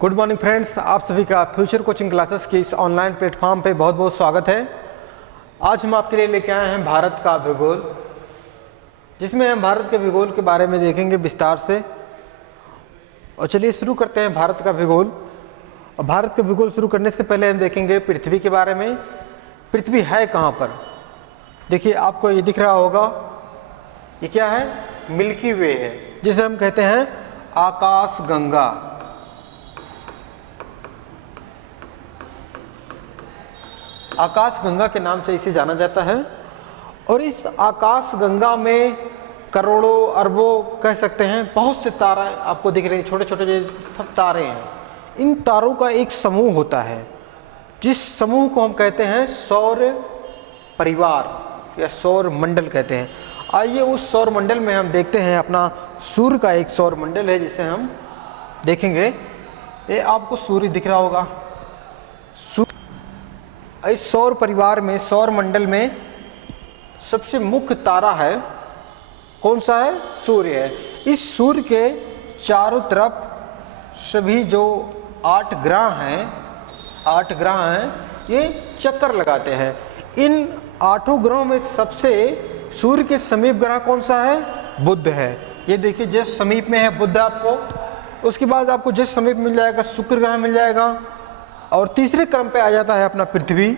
Good morning friends, आप सभी का फ्यूचर कोचिंग क्लासेस की इस ऑनलाइन प्लेटफॉर्म पे बहुत बहुत स्वागत है। आज हम आपके लिए लेके आए हैं भारत का भूगोल, जिसमें हम भारत के भूगोल के बारे में देखेंगे विस्तार से। और चलिए शुरू करते हैं भारत का भूगोल। और भारत का भूगोल शुरू करने से पहले हम देखेंगे पृथ्वी के बारे में। पृथ्वी है कहाँ पर? देखिए, आपको ये दिख रहा होगा, ये क्या है? मिल्की वे है, जिसे हम कहते हैं आकाश गंगा। आकाश गंगा के नाम से इसे जाना जाता है। और इस आकाश गंगा में करोड़ों अरबों कह सकते हैं बहुत से तारे आपको दिख रहे हैं, छोटे छोटे जो सब तारे हैं। इन तारों का एक समूह होता है, जिस समूह को हम कहते हैं सौर परिवार या सौर मंडल कहते हैं। आइए उस सौर मंडल में हम देखते हैं, अपना सूर्य का एक सौर मंडल है जिसे हम देखेंगे। ये आपको सूर्य दिख रहा होगा। इस सौर परिवार में, सौर मंडल में सबसे मुख्य तारा है, कौन सा है? सूर्य है। इस सूर्य के चारों तरफ सभी जो 8 ग्रह हैं, ये चक्कर लगाते हैं। इन 8 ग्रहों में सबसे सूर्य के समीप ग्रह कौन सा है? बुध है। ये देखिए, जस्ट समीप में है बुध आपको। उसके बाद आपको जस्ट समीप मिल जाएगा शुक्र ग्रह मिल जाएगा। और तीसरे क्रम पे आ जाता है अपना पृथ्वी।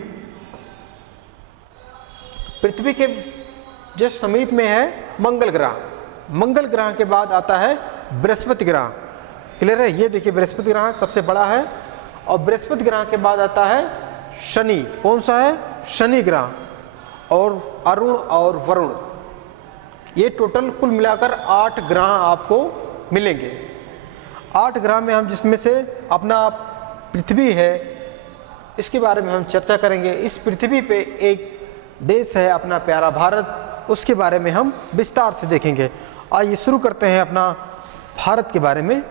पृथ्वी के जस्ट समीप में है मंगल ग्रह। मंगल ग्रह के बाद आता है बृहस्पति ग्रह। क्लियर है? ये देखिए, बृहस्पति ग्रह सबसे बड़ा है। और बृहस्पति ग्रह के बाद आता है शनि। कौन सा है? शनि ग्रह। और अरुण और वरुण। ये टोटल कुल मिलाकर 8 ग्रह आपको मिलेंगे। 8 ग्रह में हम जिसमें से अपना पृथ्वी है, इसके बारे में हम चर्चा करेंगे। इस पृथ्वी पे एक देश है अपना प्यारा भारत, उसके बारे में हम विस्तार से देखेंगे। आइए शुरू करते हैं अपना भारत के बारे में,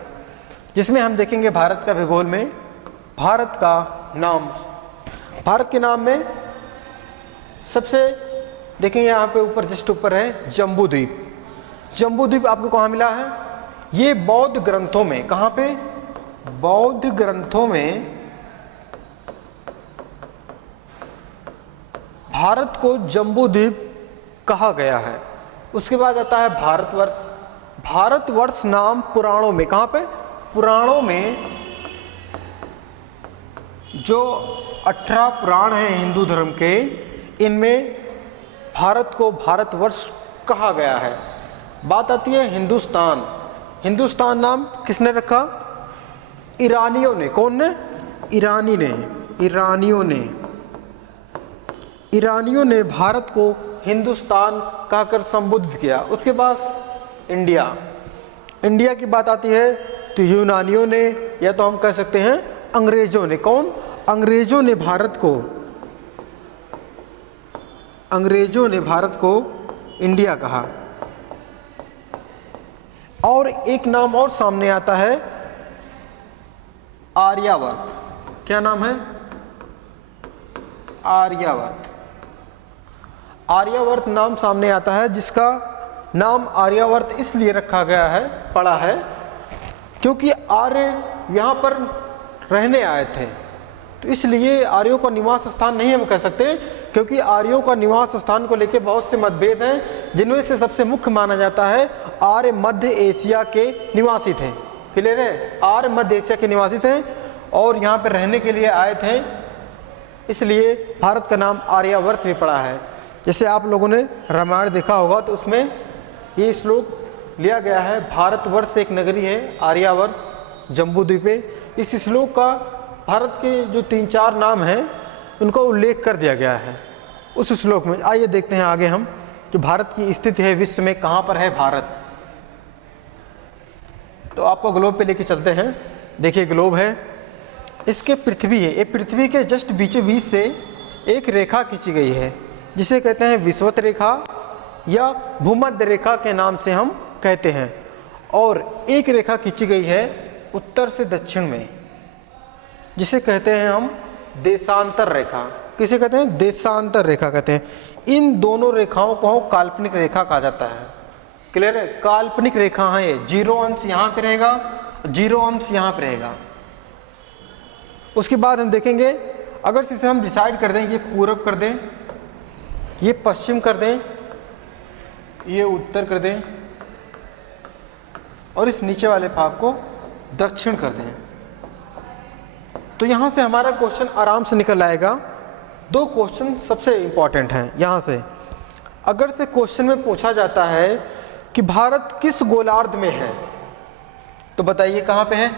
जिसमें हम देखेंगे भारत का भूगोल में भारत का नाम। भारत के नाम में सबसे देखेंगे, यहाँ पे ऊपर जस्ट ऊपर है जम्बू द्वीप। जम्बू द्वीप आपको कहाँ मिला है? ये बौद्ध ग्रंथों में। कहाँ पे? बौद्ध ग्रंथों में भारत को जम्बू द्वीप कहा गया है। उसके बाद आता है भारतवर्ष। भारतवर्ष नाम पुराणों में, कहाँ पे? पुराणों में जो 18 पुराण हैं हिंदू धर्म के, इनमें भारत को भारतवर्ष कहा गया है। बात आती है हिंदुस्तान। हिंदुस्तान नाम किसने रखा? ईरानियों ने। कौन ने? ईरानी ने। ईरानियों ने भारत को हिंदुस्तान कहकर संबोधित किया। उसके बाद इंडिया की बात आती है तो यूनानियों ने, या तो हम कह सकते हैं अंग्रेजों ने। कौन? अंग्रेजों ने भारत को इंडिया कहा। और एक नाम और सामने आता है, आर्यावर्त। क्या नाम है? आर्यावर्त नाम सामने आता है, जिसका नाम आर्यावर्त इसलिए रखा गया है, पड़ा है, क्योंकि आर्य यहाँ पर रहने आए थे। तो इसलिए आर्यों का निवास स्थान नहीं हम कह सकते, क्योंकि आर्यों का निवास स्थान को लेकर बहुत से मतभेद हैं, जिनमें से सबसे मुख्य माना जाता है आर्य मध्य एशिया के निवासी थे। क्लियर है? आर्य मध्य एशिया के निवासी थे और यहाँ पर रहने के लिए आए थे, इसलिए भारत का नाम आर्यावर्त भी पड़ा है। जैसे आप लोगों ने रामायण देखा होगा तो उसमें ये श्लोक लिया गया है, भारतवर्ष एक नगरी है आर्यावर्त जम्बू द्वीपे। इस श्लोक का भारत के जो 3-4 नाम हैं उनका उल्लेख कर दिया गया है उस श्लोक में। आइए देखते हैं आगे हम, जो भारत की स्थिति है विश्व में, कहाँ पर है भारत। तो आपको ग्लोब पे लेके चलते हैं। देखिए, ग्लोब है, इसके पृथ्वी है। ये पृथ्वी के जस्ट बीचों बीच से एक रेखा खींची गई है, जिसे कहते हैं विषुवत रेखा या भूमध्य रेखा के नाम से हम कहते हैं। और एक रेखा खींची गई है उत्तर से दक्षिण में, जिसे कहते हैं हम देशांतर रेखा। किसे कहते हैं? देशांतर रेखा कहते हैं। इन दोनों रेखाओं को काल्पनिक रेखा कहा जाता है। क्लियर है? काल्पनिक रेखा है ये। 0 अंश यहाँ पे रहेगा, 0 अंश यहाँ पे रहेगा। उसके बाद हम देखेंगे अगर इसे हम डिसाइड कर दें, ये पूरब कर दें, ये पश्चिम कर दें, ये उत्तर कर दें और इस नीचे वाले भाग को दक्षिण कर दें, तो यहाँ से हमारा क्वेश्चन आराम से निकल आएगा। दो क्वेश्चन सबसे इम्पॉर्टेंट हैं यहाँ से। अगर से क्वेश्चन में पूछा जाता है कि भारत किस गोलार्ध में है, तो बताइए कहाँ पे है?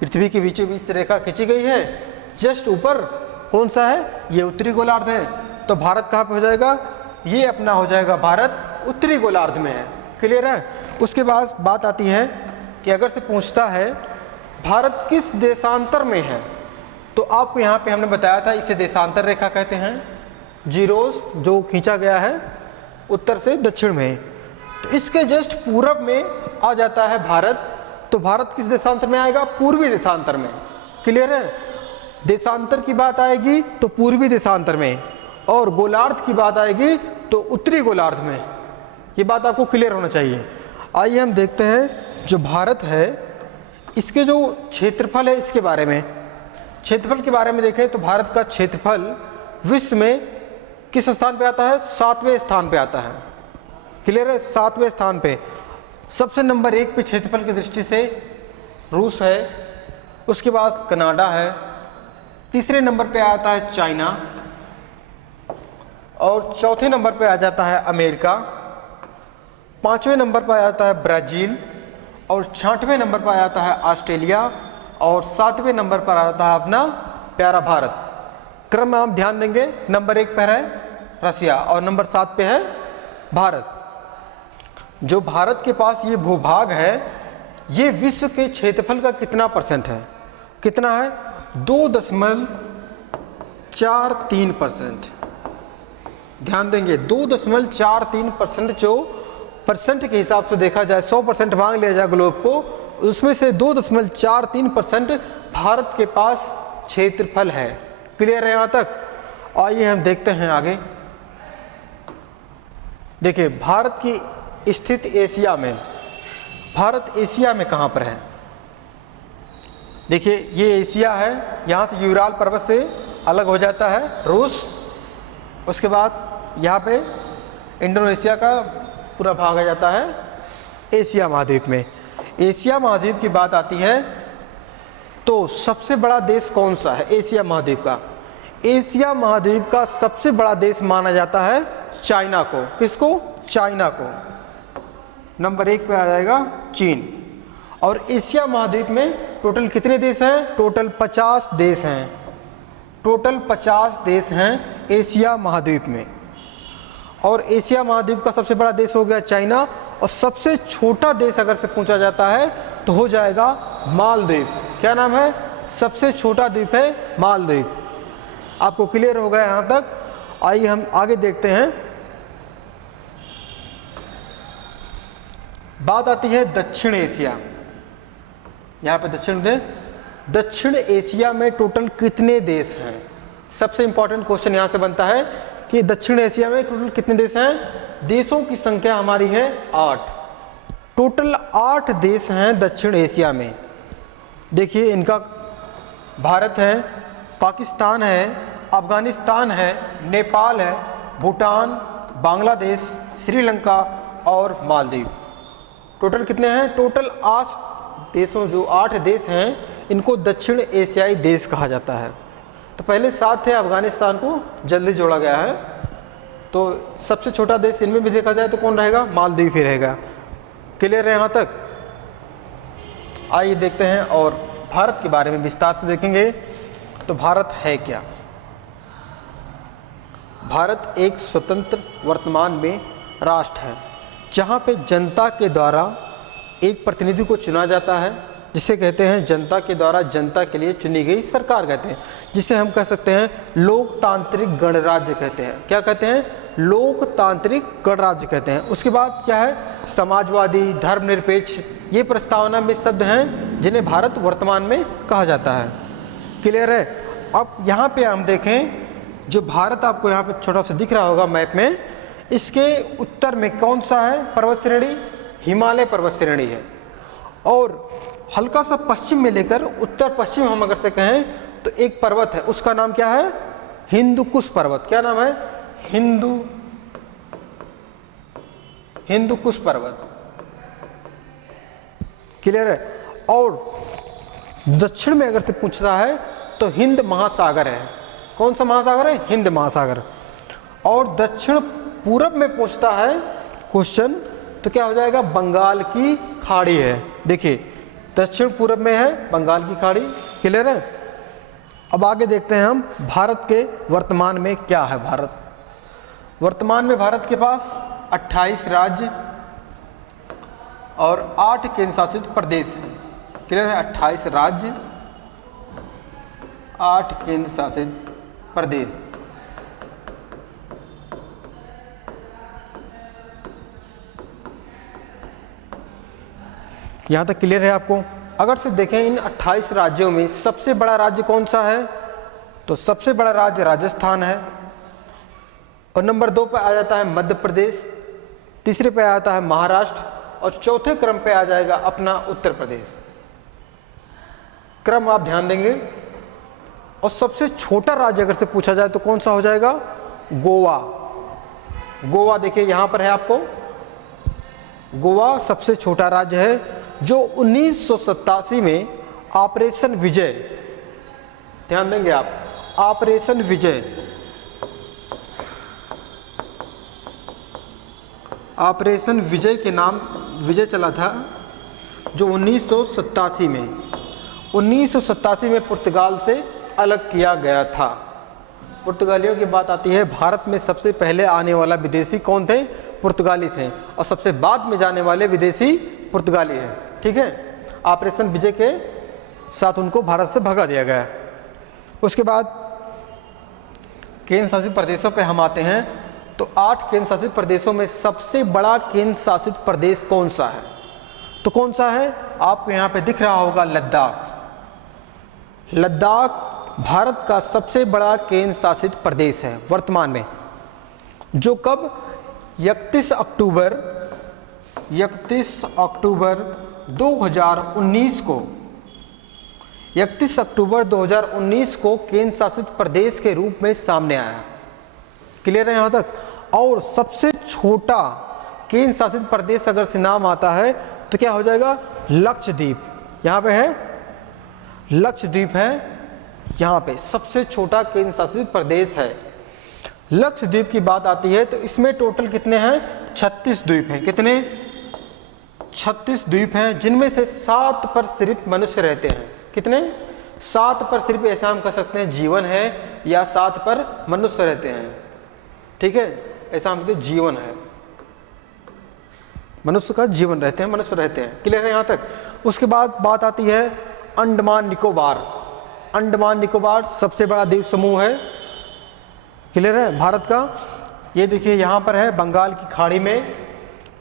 पृथ्वी के बीचों बीच से रेखा खींची गई है, जस्ट ऊपर कौन सा है? ये उत्तरी गोलार्ध है। तो भारत कहाँ पे हो जाएगा? ये अपना हो जाएगा भारत उत्तरी गोलार्ध में है। क्लियर है? उसके बाद बात आती है कि अगर से पूछता है भारत किस देशांतर में है, तो आपको यहाँ पे हमने बताया था इसे देशांतर रेखा कहते हैं, जीरोस जो खींचा गया है उत्तर से दक्षिण में। तो इसके जस्ट पूरब में आ जाता है भारत। तो भारत किस देशांतर में आएगा? पूर्वी देशांतर में। क्लियर है? देशांतर की बात आएगी तो पूर्वी देशांतर में, और गोलार्ध की बात आएगी तो उत्तरी गोलार्ध में। ये बात आपको क्लियर होना चाहिए। आइए हम देखते हैं जो भारत है इसके जो क्षेत्रफल है इसके बारे में। क्षेत्रफल के बारे में देखें तो भारत का क्षेत्रफल विश्व में किस स्थान पे आता है? 7वें स्थान पे आता है। क्लियर है? 7वें स्थान पे। सबसे नंबर 1 पे क्षेत्रफल की दृष्टि से रूस है, उसके बाद कनाडा है, तीसरे नंबर पे आता है चाइना, और चौथे नंबर पे आ जाता है अमेरिका, 5वें नंबर पर आ जाता है ब्राज़ील, और 6वें नंबर पर आ जाता है ऑस्ट्रेलिया, और 7वें नंबर पर आ जाता है अपना प्यारा भारत। क्रम में आप ध्यान देंगे, नंबर 1 पर है रसिया और नंबर 7 पे है भारत। जो भारत के पास ये भूभाग है, ये विश्व के क्षेत्रफल का कितना % है? कितना है? 2.43%। ध्यान देंगे 2.43%। जो परसेंट के हिसाब से देखा जाए, 100% मांग लिया जाए ग्लोब को, उसमें से 2.43% भारत के पास क्षेत्रफल है। क्लियर है यहाँ तक? आइए हम देखते हैं आगे। देखिए भारत की स्थित एशिया में, भारत एशिया में कहाँ पर है? देखिए ये एशिया है, यहाँ से यूराल पर्वत से अलग हो जाता है रूस, उसके बाद यहाँ पे इंडोनेशिया का पूरा भाग आ जाता है एशिया महाद्वीप में। एशिया महाद्वीप की बात आती है तो सबसे बड़ा देश कौन सा है एशिया महाद्वीप का? एशिया महाद्वीप का सबसे बड़ा देश माना जाता है चाइना को। किसको? चाइना को। नंबर 1 पे आ जाएगा चीन। और एशिया महाद्वीप में टोटल कितने देश हैं? टोटल 50 देश हैं। टोटल 50 देश हैं एशिया महाद्वीप में। और एशिया महाद्वीप का सबसे बड़ा देश हो गया चाइना, और सबसे छोटा देश अगर से पूछा जाता है तो हो जाएगा मालदीव। क्या नाम है? सबसे छोटा द्वीप है मालदीव। आपको क्लियर हो गया यहाँ तक? आइए हम आगे देखते हैं। बात आती है दक्षिण एशिया। यहाँ पे दक्षिण एशिया में टोटल कितने देश हैं? सबसे इंपॉर्टेंट क्वेश्चन यहाँ से बनता है कि दक्षिण एशिया में टोटल कितने देश हैं? देशों की संख्या हमारी है 8। टोटल 8 देश हैं दक्षिण एशिया में। देखिए इनका भारत है, पाकिस्तान है, अफगानिस्तान है, नेपाल है, भूटान, बांग्लादेश, श्रीलंका और मालदीव। टोटल कितने हैं? टोटल 8 देशों, जो 8 देश हैं इनको दक्षिण एशियाई देश कहा जाता है। तो पहले 7 थे, अफगानिस्तान को जल्दी जोड़ा गया है। तो सबसे छोटा देश इनमें भी देखा जाए तो कौन रहेगा? मालदीव ही रहेगा। क्लियर है यहाँ तक? आइए देखते हैं और भारत के बारे में विस्तार से देखेंगे। तो भारत है क्या? भारत एक स्वतंत्र वर्तमान में राष्ट्र है जहाँ पे जनता के द्वारा एक प्रतिनिधि को चुना जाता है, जिसे कहते हैं जनता के द्वारा जनता के लिए चुनी गई सरकार कहते हैं, जिसे हम कह सकते हैं लोकतांत्रिक गणराज्य कहते हैं। क्या कहते हैं? लोकतांत्रिक गणराज्य कहते हैं। उसके बाद क्या है? समाजवादी, धर्मनिरपेक्ष, ये प्रस्तावना में शब्द हैं जिन्हें भारत वर्तमान में कहा जाता है। क्लियर है? अब यहाँ पे हम देखें, जो भारत आपको यहाँ पे छोटा सा दिख रहा होगा मैप में, इसके उत्तर में कौन सा है पर्वत श्रेणी? हिमालय पर्वत श्रेणी है। और हल्का सा पश्चिम में लेकर उत्तर पश्चिम हम अगर से कहें तो एक पर्वत है, उसका नाम क्या है? हिंदू कुश पर्वत। क्या नाम है? हिंदू कुश पर्वत। क्लियर है? और दक्षिण में अगर से पूछ रहा है तो हिंद महासागर है। कौन सा महासागर है? हिंद महासागर। और दक्षिण पूरब में पूछता है क्वेश्चन तो क्या हो जाएगा? बंगाल की खाड़ी है। देखिए दक्षिण पूरब में है बंगाल की खाड़ी। क्लियर है? अब आगे देखते हैं हम भारत के वर्तमान में क्या है। वर्तमान में भारत के पास 28 राज्य और 8 केंद्र शासित प्रदेश हैं। क्लियर है? 28 राज्य, 8 केंद्र शासित प्रदेश। यहां तक क्लियर है आपको? अगर से देखें इन 28 राज्यों में सबसे बड़ा राज्य कौन सा है? तो सबसे बड़ा राज्य राजस्थान है, और नंबर 2 पर आ जाता है मध्य प्रदेश, तीसरे पे आता है महाराष्ट्र, और चौथे क्रम पे आ जाएगा अपना उत्तर प्रदेश। क्रम आप ध्यान देंगे। और सबसे छोटा राज्य अगर से पूछा जाए तो कौन सा हो जाएगा? गोवा। गोवा देखिए यहां पर है आपको, गोवा सबसे छोटा राज्य है, जो 1987 में ऑपरेशन विजय, ध्यान देंगे आप, ऑपरेशन विजय, ऑपरेशन विजय के नाम विजय चला था, जो 1987 में पुर्तगाल से अलग किया गया था। पुर्तगालियों की बात आती है, भारत में सबसे पहले आने वाला विदेशी कौन थे? पुर्तगाली थे, और सबसे बाद में जाने वाले विदेशी पुर्तगाली हैं। ठीक है? ऑपरेशन विजय के साथ उनको भारत से भगा दिया गया। उसके बाद केंद्र शासित प्रदेशों पे हम आते हैं, तो 8 केंद्र शासित प्रदेशों में सबसे बड़ा केंद्र शासित प्रदेश कौन सा है? तो कौन सा है? आपको यहाँ पे दिख रहा होगा लद्दाख। लद्दाख भारत का सबसे बड़ा केंद्र शासित प्रदेश है वर्तमान में, जो कब 31 अक्टूबर 2019 को 31 अक्टूबर 2019 को केंद्र शासित प्रदेश के रूप में सामने आया। क्लियर है यहाँ तक? और सबसे छोटा केंद्र शासित प्रदेश अगर से नाम आता है तो क्या हो जाएगा? लक्षद्वीप। यहाँ पे है लक्षद्वीप, है यहाँ पे सबसे छोटा केंद्र शासित प्रदेश है। लक्षद्वीप की बात आती है तो इसमें टोटल कितने हैं? 36 द्वीप हैं। कितने? 36 द्वीप हैं, जिनमें से 7 पर सिर्फ मनुष्य रहते हैं। कितने? 7 पर सिर्फ ऐसा हम कह सकते हैं जीवन है, या 7 पर मनुष्य रहते हैं। ठीक है? ऐसा हम कहते हैं जीवन है, मनुष्य का जीवन रहते हैं, मनुष्य रहते हैं। क्लियर है यहाँ तक? उसके बाद बात आती है अंडमान निकोबार। अंडमान निकोबार सबसे बड़ा द्वीप समूह है। क्लियर है? भारत का। ये देखिए यहाँ पर है बंगाल की खाड़ी में।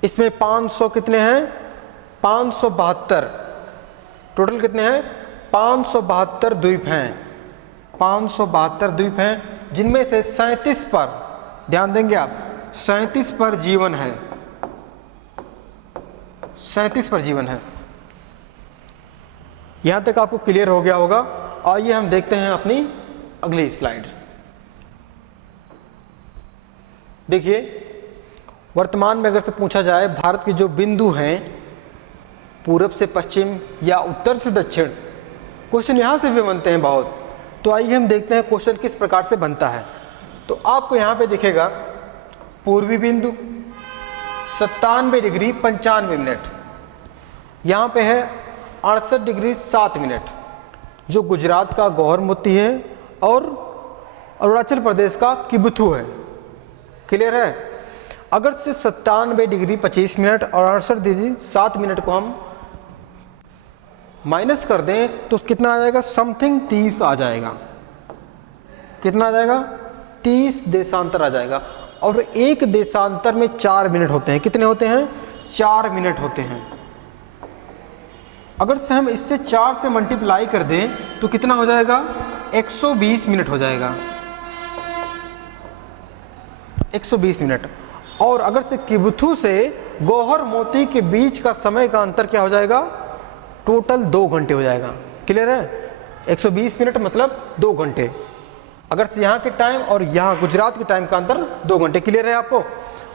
इसमें 500 कितने हैं? 572 टोटल कितने हैं? 572 द्वीप हैं। 572 द्वीप हैं, जिनमें से 37 पर, ध्यान देंगे आप, 37 पर जीवन है। 37 पर जीवन है। यहां तक आपको क्लियर हो गया होगा। आइए हम देखते हैं अपनी अगली स्लाइड। देखिए वर्तमान में अगर से पूछा जाए भारत के जो बिंदु हैं, पूरब से पश्चिम या उत्तर से दक्षिण, क्वेश्चन यहाँ से भी बनते हैं बहुत। तो आइए हम देखते हैं क्वेश्चन किस प्रकार से बनता है। तो आपको यहाँ पे दिखेगा पूर्वी बिंदु 97 डिग्री 95 मिनट, यहाँ पे है 68 डिग्री 7 मिनट, जो गुजरात का गौहर मोती है और अरुणाचल प्रदेश का किबुथु है। क्लियर है? अगर से 97 डिग्री 25 मिनट और 68 डिग्री 7 मिनट को हम माइनस कर दें तो कितना आ जाएगा? समथिंग 30 आ जाएगा। कितना आ जाएगा? 30 देशांतर आ जाएगा। और एक देशांतर में 4 मिनट होते हैं। कितने होते हैं? 4 मिनट होते हैं। अगर से हम इससे 4 से मल्टीप्लाई कर दें तो कितना हो जाएगा? 120 मिनट हो जाएगा। 120 मिनट। और अगर से किबुथु से गौहर मोती के बीच का समय का अंतर क्या हो जाएगा? टोटल 2 घंटे हो जाएगा। क्लियर है? 120 मिनट मतलब 2 घंटे। अगर से यहाँ के टाइम और यहाँ गुजरात के टाइम का अंतर 2 घंटे। क्लियर है आपको?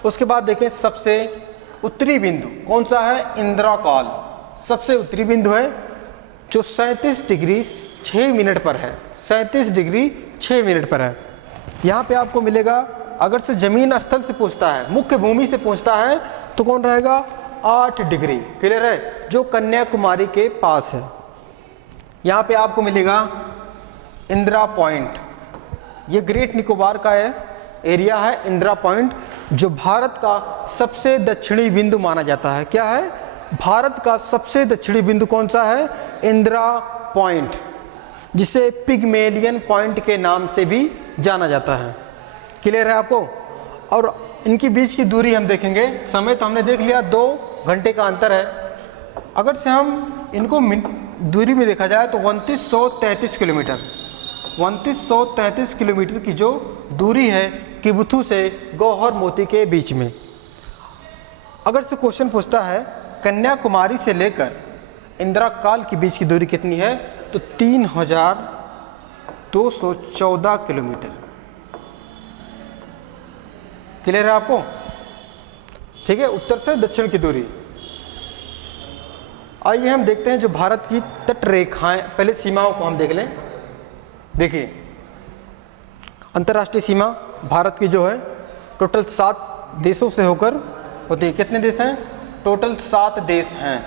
उसके बाद देखें सबसे उत्तरी बिंदु कौन सा है? इंदिराकाल सबसे उत्तरी बिंदु है जो 37 डिग्री 6 मिनट पर है। 37 डिग्री 6 मिनट पर है। यहाँ पे आपको मिलेगा, अगर से जमीन स्थल से पूछता है, मुख्य भूमि से पूछता है तो कौन रहेगा? 8 डिग्री। क्लियर है? जो कन्याकुमारी के पास है। यहाँ पे आपको मिलेगा इंदिरा पॉइंट, ये ग्रेट निकोबार का है एरिया है इंदिरा पॉइंट, जो भारत का सबसे दक्षिणी बिंदु माना जाता है। क्या है? भारत का सबसे दक्षिणी बिंदु कौन सा है? इंदिरा पॉइंट, जिसे पिग्मेलियन पॉइंट के नाम से भी जाना जाता है। क्लियर है आपको? और इनकी बीच की दूरी हम देखेंगे, समय तो हमने देख लिया 2 घंटे का अंतर है। अगर से हम इनको दूरी में देखा जाए तो 2933 किलोमीटर, 2933 किलोमीटर की जो दूरी है किबुथु से गौहर मोती के बीच में। अगर से क्वेश्चन पूछता है कन्याकुमारी से लेकर इंदिराकाल के बीच की दूरी कितनी है, तो 3214 किलोमीटर। क्लियर है आपको? ठीक है, उत्तर से दक्षिण की दूरी। आइए हम देखते हैं जो भारत की तट रेखाएं, पहले सीमाओं को हम देख लें। देखिए अंतर्राष्ट्रीय सीमा भारत की जो है टोटल 7 देशों से होकर होती है। कितने देश हैं? टोटल 7 देश हैं,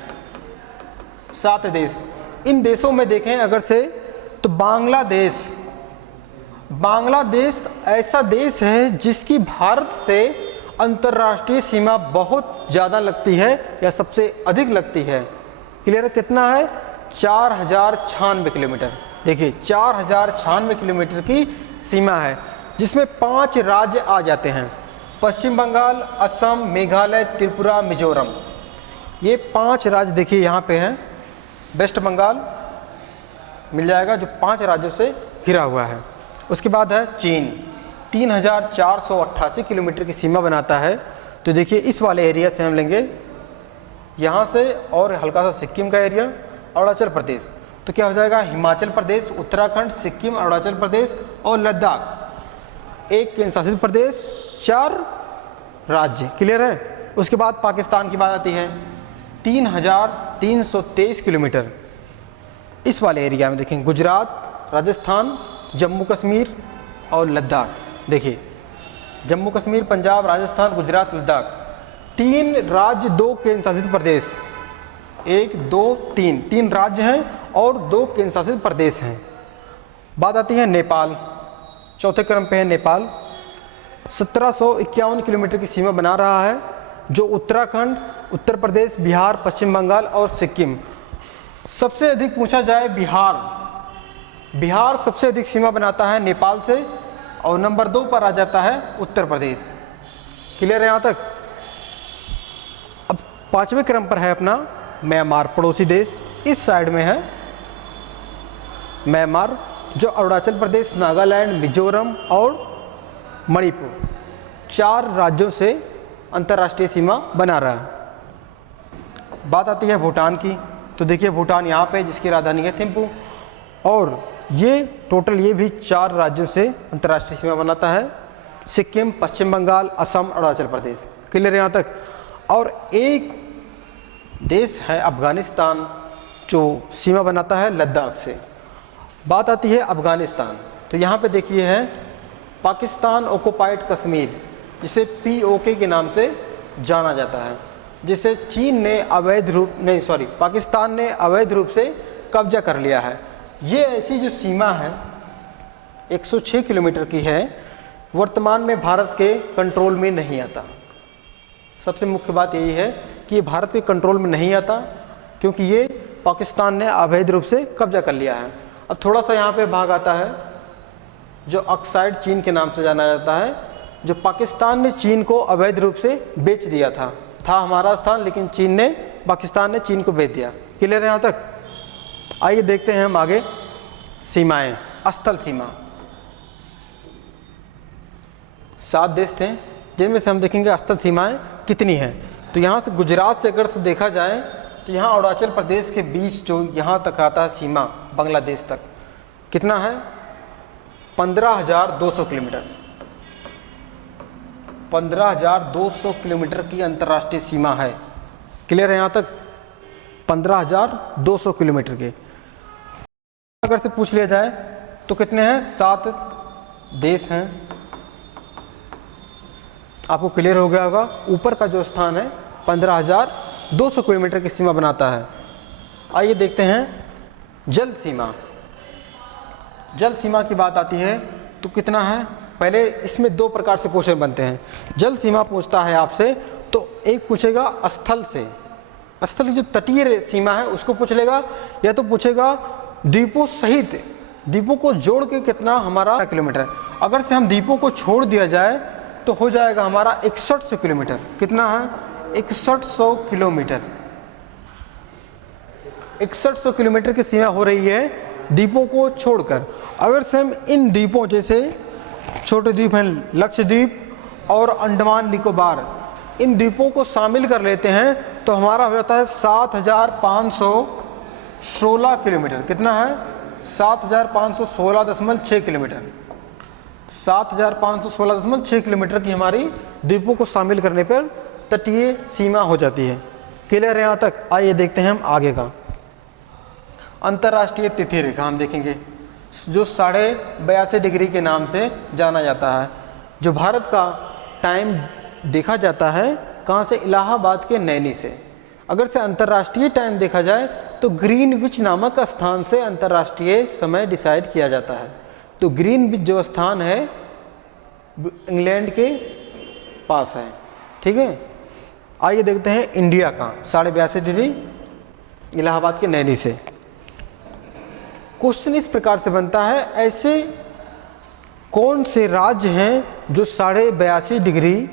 7 देश। इन देशों में देखें अगर से तो बांग्लादेश ऐसा देश है जिसकी भारत से अंतर्राष्ट्रीय सीमा बहुत ज़्यादा लगती है या सबसे अधिक लगती है। क्लियर है? कितना है? 4096 किलोमीटर। देखिए 4096 किलोमीटर की सीमा है, जिसमें 5 राज्य आ जाते हैं, पश्चिम बंगाल, असम, मेघालय, त्रिपुरा, मिजोरम। ये 5 राज्य देखिए यहाँ पे हैं। वेस्ट बंगाल मिल जाएगा जो 5 राज्यों से घिरा हुआ है। उसके बाद है चीन, 3488 किलोमीटर की सीमा बनाता है। तो देखिए इस वाले एरिया से हम लेंगे यहाँ से और हल्का सा सिक्किम का एरिया, अरुणाचल प्रदेश, तो क्या हो जाएगा? हिमाचल प्रदेश, उत्तराखंड, सिक्किम, अरुणाचल प्रदेश और लद्दाख, एक केंद्र शासित प्रदेश, 4 राज्य। क्लियर है? उसके बाद पाकिस्तान की बात आती है, 3323 किलोमीटर। इस वाले एरिया में देखें गुजरात, राजस्थान, जम्मू कश्मीर और लद्दाख। देखिए जम्मू कश्मीर, पंजाब, राजस्थान, गुजरात, लद्दाख, 3 राज्य, 2 केंद्र शासित प्रदेश, 1 2 3 राज्य हैं और 2 केंद्र शासित प्रदेश हैं। बात आती है नेपाल, चौथे क्रम पे है नेपाल, 1751 किलोमीटर की सीमा बना रहा है, जो उत्तराखंड, उत्तर प्रदेश, बिहार, पश्चिम बंगाल और सिक्किम। सबसे अधिक पूछा जाए बिहार सबसे अधिक सीमा बनाता है नेपाल से, और नंबर 2 पर आ जाता है उत्तर प्रदेश। क्लियर है यहाँ तक? अब 5वें क्रम पर है अपना म्यांमार, पड़ोसी देश, इस साइड में है म्यांमार, जो अरुणाचल प्रदेश, नागालैंड, मिजोरम और मणिपुर, 4 राज्यों से अंतर्राष्ट्रीय सीमा बना रहा है। बात आती है भूटान की, तो देखिए भूटान यहाँ पे, जिसकी राजधानी है थिम्पू, और ये टोटल ये भी 4 राज्यों से अंतर्राष्ट्रीय सीमा बनाता है, सिक्किम, पश्चिम बंगाल, असम, अरुणाचल प्रदेश। क्लियर है यहाँ तक? और एक देश है अफगानिस्तान, जो सीमा बनाता है लद्दाख से। बात आती है अफगानिस्तान, तो यहाँ पे देखिए है पाकिस्तान ऑक्युपाइड कश्मीर, जिसे POK के नाम से जाना जाता है, जिसे चीन ने पाकिस्तान ने अवैध रूप से कब्जा कर लिया है। ये ऐसी जो सीमा है 106 किलोमीटर की है, वर्तमान में भारत के कंट्रोल में नहीं आता। सबसे मुख्य बात यही है कि ये भारत के कंट्रोल में नहीं आता, क्योंकि ये पाकिस्तान ने अवैध रूप से कब्जा कर लिया है। अब थोड़ा सा यहाँ पे भाग आता है जो अक्साइड चीन के नाम से जाना जाता है, जो पाकिस्तान ने चीन को अवैध रूप से बेच दिया था हमारा स्थान, लेकिन पाकिस्तान ने चीन को बेच दिया। क्लियर है यहाँ तक? आइए देखते हैं हम आगे सीमाएं। स्थल सीमा 7 देश थे, जिनमें से हम देखेंगे स्थल सीमाएं कितनी हैं। तो यहाँ से गुजरात से अगर से देखा जाए तो यहाँ अरुणाचल प्रदेश के बीच जो यहाँ तक आता है सीमा बांग्लादेश तक, कितना है? 15,200 किलोमीटर। 15,200 किलोमीटर की अंतर्राष्ट्रीय सीमा है। क्लियर है यहाँ तक? 15,200 किलोमीटर के। अगर से पूछ लिया जाए तो कितने हैं? 7 देश हैं। आपको क्लियर हो गया होगा। ऊपर का जो स्थान है 15,200 किलोमीटर की सीमा बनाता है। आइए देखते हैं जल सीमा। जल सीमा की बात आती है तो कितना है? पहले इसमें 2 प्रकार से क्वेश्चन बनते हैं। जल सीमा पूछता है आपसे तो एक पूछेगा स्थल से, स्थल की जो तटीय सीमा है उसको पूछ लेगा, या तो पूछेगा द्वीपों सहित, द्वीपों को जोड़ के कितना हमारा किलोमीटर। अगर से हम द्वीपों को छोड़ दिया जाए तो हो जाएगा हमारा 6100 किलोमीटर। कितना है? 6100 किलोमीटर। 6100 किलोमीटर की सीमा हो रही है द्वीपों को छोड़कर। अगर से हम इन द्वीपों, जैसे छोटे द्वीप हैं लक्षद्वीप और अंडमान निकोबार, इन द्वीपों को शामिल कर लेते हैं तो हमारा हो जाता है 7,516 किलोमीटर। कितना है? 7,516.6 किलोमीटर। 7,516.6 किलोमीटर की हमारी द्वीपों को शामिल करने पर तटीय सीमा हो जाती है। क्लियर है यहाँ तक? आइए देखते हैं हम आगे का। अंतर्राष्ट्रीय तिथि रेखा हम देखेंगे, जो 82.5 डिग्री के नाम से जाना जाता है। जो भारत का टाइम देखा जाता है कहाँ से? इलाहाबाद के नैनी से। अगर से अंतर्राष्ट्रीय टाइम देखा जाए तो ग्रीनविच नामक स्थान से अंतर्राष्ट्रीय समय डिसाइड किया जाता है। तो ग्रीनविच जो स्थान है इंग्लैंड के पास है। ठीक है, आइए देखते हैं इंडिया का 82.5 डिग्री इलाहाबाद के नैनी से। क्वेश्चन इस प्रकार से बनता है, ऐसे कौन से राज्य हैं जो 82.5 डिग्री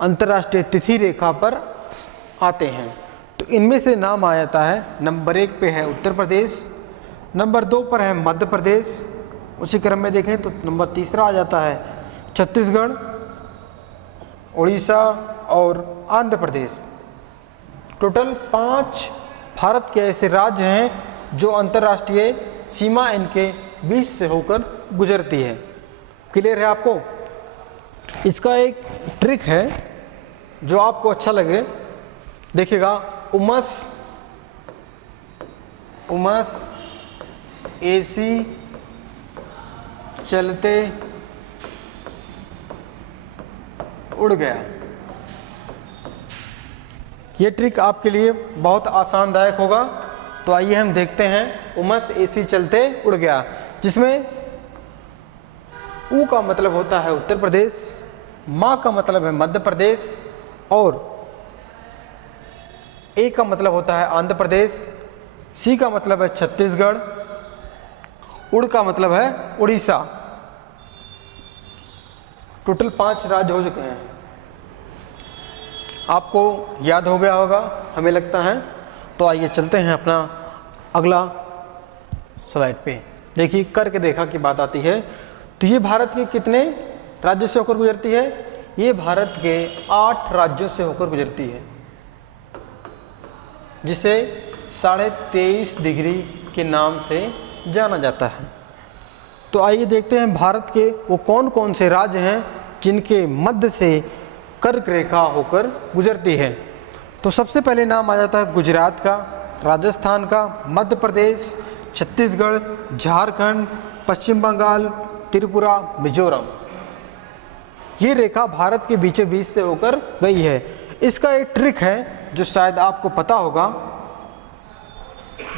अंतर्राष्ट्रीय तिथि रेखा पर आते हैं? तो इनमें से नाम आ जाता है, नंबर 1 पे है उत्तर प्रदेश, नंबर 2 पर है मध्य प्रदेश, उसी क्रम में देखें तो नंबर 3 आ जाता है छत्तीसगढ़, उड़ीसा और आंध्र प्रदेश। टोटल 5 भारत के ऐसे राज्य हैं जो अंतर्राष्ट्रीय सीमा इनके बीच से होकर गुजरती है। क्लियर है आपको? इसका एक ट्रिक है जो आपको अच्छा लगे, देखिएगा। उमस एसी चलते उड़ गया। ये ट्रिक आपके लिए बहुत आसानदायक होगा। तो आइए हम देखते हैं उमस एसी चलते उड़ गया, जिसमें ऊ का मतलब होता है उत्तर प्रदेश, माँ का मतलब है मध्य प्रदेश और ए का मतलब होता है आंध्र प्रदेश, सी का मतलब है छत्तीसगढ़, उड़ का मतलब है उड़ीसा। टोटल 5 राज्य हो चुके हैं। आपको याद हो गया होगा हमें लगता है। तो आइए चलते हैं अपना अगला स्लाइड पे। देखिए कर्क रेखा की बात आती है तो ये भारत के कितने राज्यों से होकर गुजरती है? ये भारत के 8 राज्यों से होकर गुजरती है, जिसे 23.5 डिग्री के नाम से जाना जाता है। तो आइए देखते हैं भारत के वो कौन कौन से राज्य हैं जिनके मध्य से कर्क रेखा होकर गुजरती है। तो सबसे पहले नाम आ जाता है गुजरात का, राजस्थान का, मध्य प्रदेश, छत्तीसगढ़, झारखंड, पश्चिम बंगाल, त्रिपुरा, मिजोरम। ये रेखा भारत के बीचों बीच से होकर गई है। इसका एक ट्रिक है जो शायद आपको पता होगा,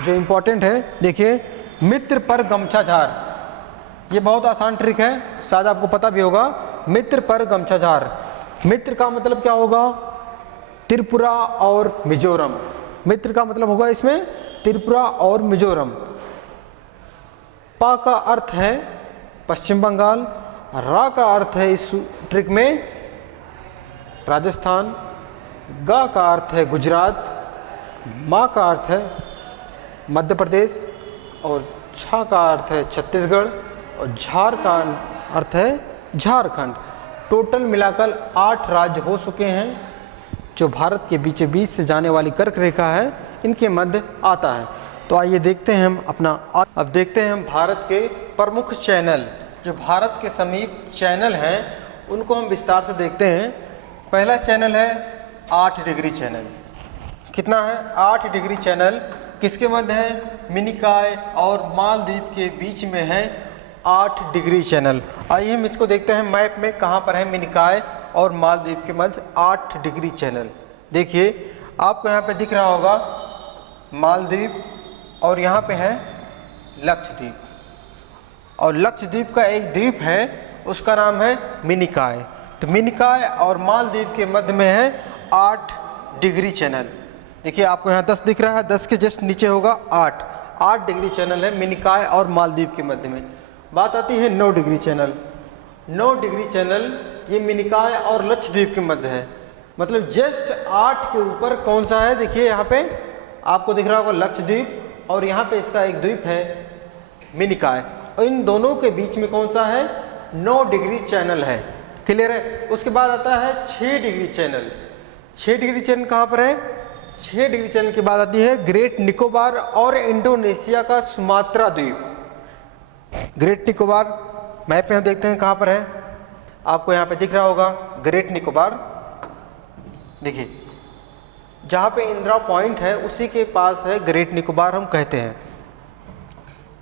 जो इम्पोर्टेंट है। देखिए, मित्र पर गमछा झार, ये बहुत आसान ट्रिक है, शायद आपको पता भी होगा। मित्र पर गमछा झार, मित्र का मतलब क्या होगा? त्रिपुरा और मिजोरम। मित्र का मतलब होगा इसमें त्रिपुरा और मिजोरम। पा का अर्थ है पश्चिम बंगाल, रा का अर्थ है इस ट्रिक में राजस्थान, गा का अर्थ है गुजरात, मा का अर्थ है मध्य प्रदेश और छा का अर्थ है छत्तीसगढ़ और झार का अर्थ है झारखंड। टोटल मिलाकर 8 राज्य हो चुके हैं जो भारत के बीचों बीच से जाने वाली कर्क रेखा है, इनके मध्य आता है। तो आइए देखते हैं हम अपना, अब देखते हैं हम भारत के प्रमुख चैनल जो भारत के समीप चैनल हैं उनको हम विस्तार से देखते हैं। पहला चैनल है 8 डिग्री चैनल। कितना है? 8 डिग्री चैनल किसके मध्य है? मिनिकॉय और मालदीव के बीच में है 8 डिग्री चैनल। आइए हम इसको देखते हैं मैप में कहाँ पर है मिनिकॉय और मालदीव के मध्य 8 डिग्री चैनल। देखिए आपको यहाँ पे दिख रहा होगा मालदीव और यहाँ पे है लक्षद्वीप, और लक्षद्वीप का एक द्वीप है उसका नाम है मिनिकॉय। तो मिनिकॉय और मालदीव के मध्य में है 8 डिग्री चैनल। देखिए आपको यहाँ 10 दिख रहा है, 10 के जस्ट नीचे होगा 8 डिग्री चैनल है मिनिकॉय और मालदीव के मध्य में। बात आती है 9 डिग्री चैनल। 9 डिग्री चैनल ये मिनिकॉय और लक्षद्वीप के मध्य है, मतलब जस्ट 8 के ऊपर कौन सा है? देखिए यहाँ पे आपको दिख रहा होगा लक्षद्वीप और यहाँ पे इसका एक द्वीप है मिनिकॉय, और इन दोनों के बीच में कौन सा है? 9 डिग्री चैनल है। क्लियर है? उसके बाद आता है 6 डिग्री चैनल। 6 डिग्री चैनल कहाँ पर है? 6 डिग्री चैनल के बाद आती है ग्रेट निकोबार और इंडोनेशिया का सुमात्रा द्वीप। ग्रेट निकोबार मैप में हम देखते हैं कहाँ पर है, आपको यहाँ पे दिख रहा होगा ग्रेट निकोबार। देखिए जहाँ पे इंदिरा पॉइंट है उसी के पास है ग्रेट निकोबार हम कहते हैं।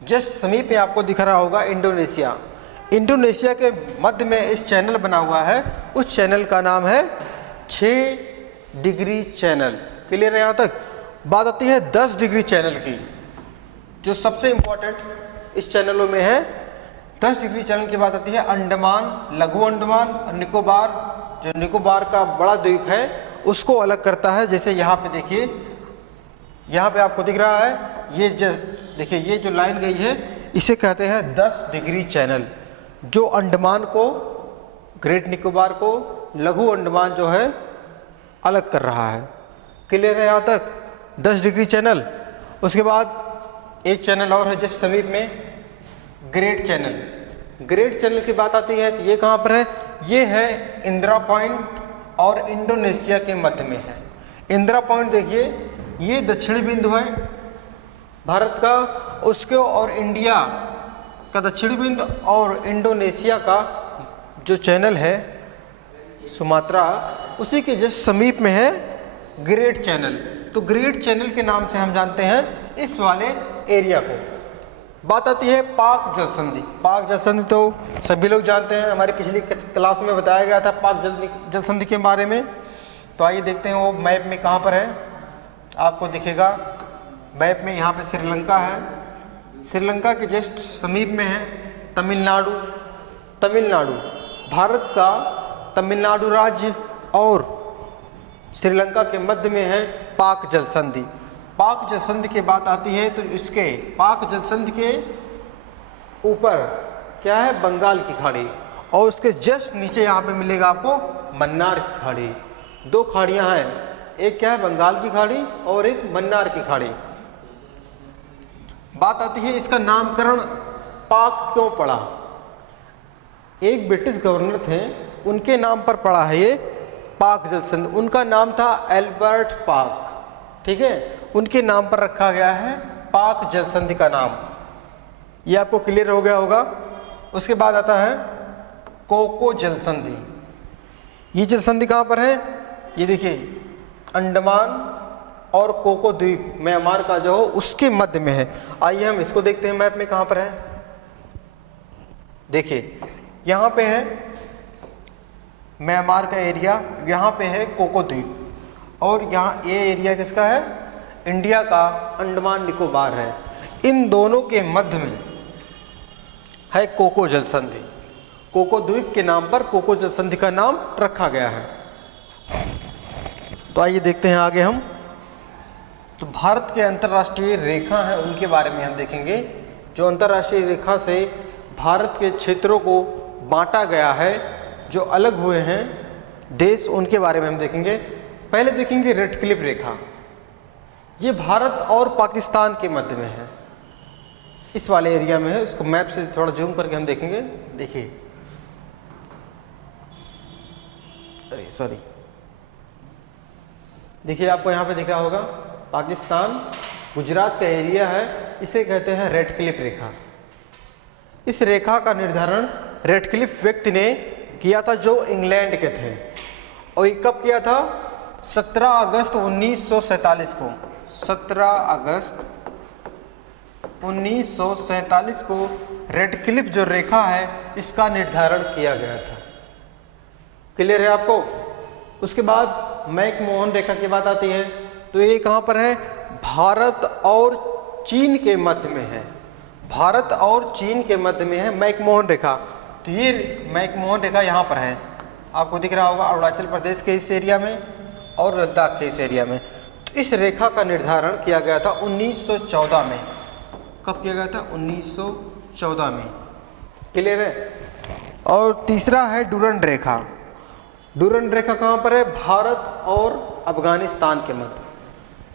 जस्ट समीप में आपको दिख रहा होगा इंडोनेशिया। इंडोनेशिया के मध्य में इस चैनल बना हुआ है, उस चैनल का नाम है 6 डिग्री चैनल। क्लियर है यहाँ तक? बात आती है 10 डिग्री चैनल की, जो सबसे इम्पोर्टेंट इस चैनलों में है। 10 डिग्री चैनल की बात आती है अंडमान, लघु अंडमान और निकोबार। जो निकोबार का बड़ा द्वीप है उसको अलग करता है। जैसे यहाँ पे देखिए, यहाँ पे आपको दिख रहा है ये देखिए ये जो लाइन गई है इसे कहते हैं 10 डिग्री चैनल, जो अंडमान को, ग्रेट निकोबार को, लघु अंडमान जो है अलग कर रहा है। क्लियर है यहाँ तक? 10 डिग्री चैनल। उसके बाद एक चैनल और है जस्ट समीप में, ग्रेट चैनल। ग्रेट चैनल की बात आती है, ये कहाँ पर है? ये है इंदिरा पॉइंट और इंडोनेशिया के मध्य में है। इंदिरा पॉइंट देखिए ये दक्षिणी बिंदु है भारत का, उसके और इंडिया का दक्षिणी बिंदु और इंडोनेशिया का जो चैनल है सुमात्रा, उसी के जस्ट समीप में है ग्रेट चैनल। तो ग्रेट चैनल के नाम से हम जानते हैं इस वाले एरिया को। बात आती है पाक जल संधि। पाक जल संधि तो सभी लोग जानते हैं, हमारी पिछली क्लास में बताया गया था पाक जल संधि के बारे में। तो आइए देखते हैं वो मैप में कहाँ पर है। आपको दिखेगा मैप में, यहाँ पे श्रीलंका है, श्रीलंका के जस्ट समीप में है तमिलनाडु। तमिलनाडु भारत का तमिलनाडु राज्य और श्रीलंका के मध्य में है पाक जल संधि। पाक जल संधि की बात आती है तो इसके पाक जल संधि के ऊपर क्या है? बंगाल की खाड़ी, और उसके जस्ट नीचे यहाँ पे मिलेगा आपको मन्नार की खाड़ी। 2 खाड़ियाँ हैं, एक क्या है? बंगाल की खाड़ी और एक मन्नार की खाड़ी। बात आती है इसका नामकरण पाक क्यों पड़ा? एक ब्रिटिश गवर्नर थे, उनके नाम पर पड़ा है ये पाक जल संधि। उनका नाम था एल्बर्ट पाक, ठीक है, उनके नाम पर रखा गया है पाक जल संधि का नाम। ये आपको क्लियर हो गया होगा। उसके बाद आता है कोको जल संधि। ये जल संधि कहाँ पर है? ये देखिए अंडमान और कोको द्वीप म्यांमार का जो उसके मध्य में है। आइए हम इसको देखते हैं मैप में कहाँ पर है। देखिए यहाँ पे है म्यांमार का एरिया, यहाँ पे है कोको द्वीप, और यहाँ ये एरिया किसका है? इंडिया का अंडमान निकोबार है। इन दोनों के मध्य में है कोको जल संधि। कोको द्वीप के नाम पर कोको जल संधि का नाम रखा गया है। तो आइए देखते हैं आगे हम। तो भारत के अंतर्राष्ट्रीय रेखा है उनके बारे में हम देखेंगे। जो अंतर्राष्ट्रीय रेखा से भारत के क्षेत्रों को बांटा गया है, जो अलग हुए हैं देश, उनके बारे में हम देखेंगे। पहले देखेंगे रेड क्लिफ रेखा। ये भारत और पाकिस्तान के मध्य में है, इस वाले एरिया में है। उसको मैप से थोड़ा जूम करके हम देखेंगे। देखिए, अरे सॉरी, देखिए आपको यहाँ पे दिख रहा होगा पाकिस्तान, गुजरात का एरिया है, इसे कहते हैं रेड क्लिफ रेखा। इस रेखा का निर्धारण रेडक्लिफ व्यक्ति ने किया था जो इंग्लैंड के थे, और ये कब किया था? 17 अगस्त 1947 को। 17 अगस्त 1947 को रेडक्लिफ जो रेखा है इसका निर्धारण किया गया था। क्लियर है आपको? उसके बाद मैकमोहन रेखा की बात आती है, तो ये कहाँ पर है? भारत और चीन के मध्य में है। भारत और चीन के मध्य में है मैकमोहन रेखा। तो ये मैकमोहन रेखा यहाँ पर है, आपको दिख रहा होगा, अरुणाचल प्रदेश के इस एरिया में और लद्दाख के इस एरिया में। तो इस रेखा का निर्धारण किया गया था 1914 में। कब किया गया था? 1914 में। क्लियर है? और तीसरा है डुरंड रेखा। डुरंड रेखा कहाँ पर है? भारत और अफगानिस्तान के मध्य।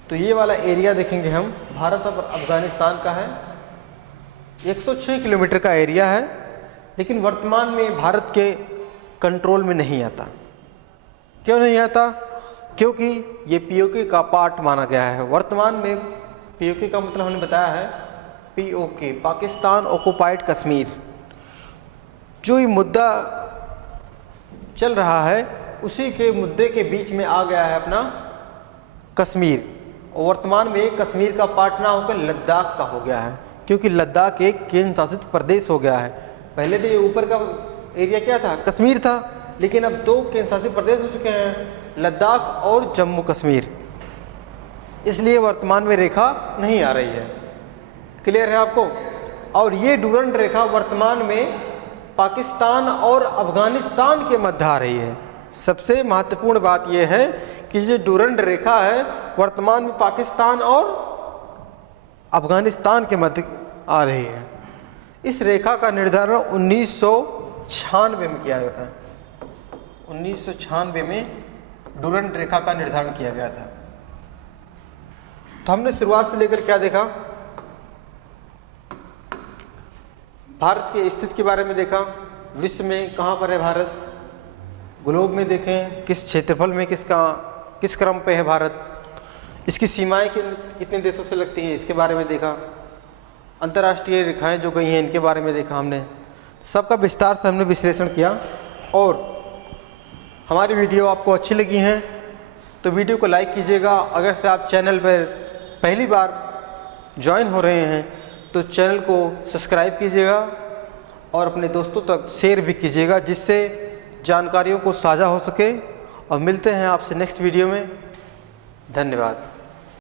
तो ये वाला एरिया देखेंगे हम, भारत और अफगानिस्तान का है। 106 किलोमीटर का एरिया है, लेकिन वर्तमान में भारत के कंट्रोल में नहीं आता। क्यों नहीं आता? क्योंकि ये पीओके का पार्ट माना गया है। वर्तमान में पीओके का मतलब हमने बताया है, पीओके पाकिस्तान ऑक्युपाइड कश्मीर। जो ये मुद्दा चल रहा है उसी के मुद्दे के बीच में आ गया है अपना कश्मीर, और वर्तमान में कश्मीर का पार्ट ना होकर लद्दाख का हो गया है, क्योंकि लद्दाख एक केंद्र शासित प्रदेश हो गया है। पहले तो ये ऊपर का एरिया क्या था? कश्मीर था, लेकिन अब 2 केंद्र शासित प्रदेश हो चुके हैं, लद्दाख और जम्मू कश्मीर। इसलिए वर्तमान में रेखा नहीं आ रही है। क्लियर है आपको? और ये डुरंड रेखा वर्तमान में पाकिस्तान और अफगानिस्तान के मध्य आ रही है। सबसे महत्वपूर्ण बात यह है कि ये डुरंड रेखा है वर्तमान में पाकिस्तान और अफगानिस्तान के मध्य आ रही है। इस रेखा का निर्धारण 1996 में किया गया था। 1996 में डुरंड रेखा का निर्धारण किया गया था। तो हमने शुरुआत से लेकर क्या देखा? भारत की स्थिति के बारे में देखा, विश्व में कहाँ पर है भारत, ग्लोब में देखें किस क्षेत्रफल में किस क्रम पे है भारत, इसकी सीमाएं कितने देशों से लगती हैं इसके बारे में देखा, अंतर्राष्ट्रीय रेखाएं जो गई हैं इनके बारे में देखा। हमने सबका विस्तार से हमने विश्लेषण किया। और हमारी वीडियो आपको अच्छी लगी हैं तो वीडियो को लाइक कीजिएगा। अगर से आप चैनल पर पहली बार ज्वाइन हो रहे हैं तो चैनल को सब्सक्राइब कीजिएगा और अपने दोस्तों तक शेयर भी कीजिएगा, जिससे जानकारियों को साझा हो सके। और मिलते हैं आपसे नेक्स्ट वीडियो में। धन्यवाद।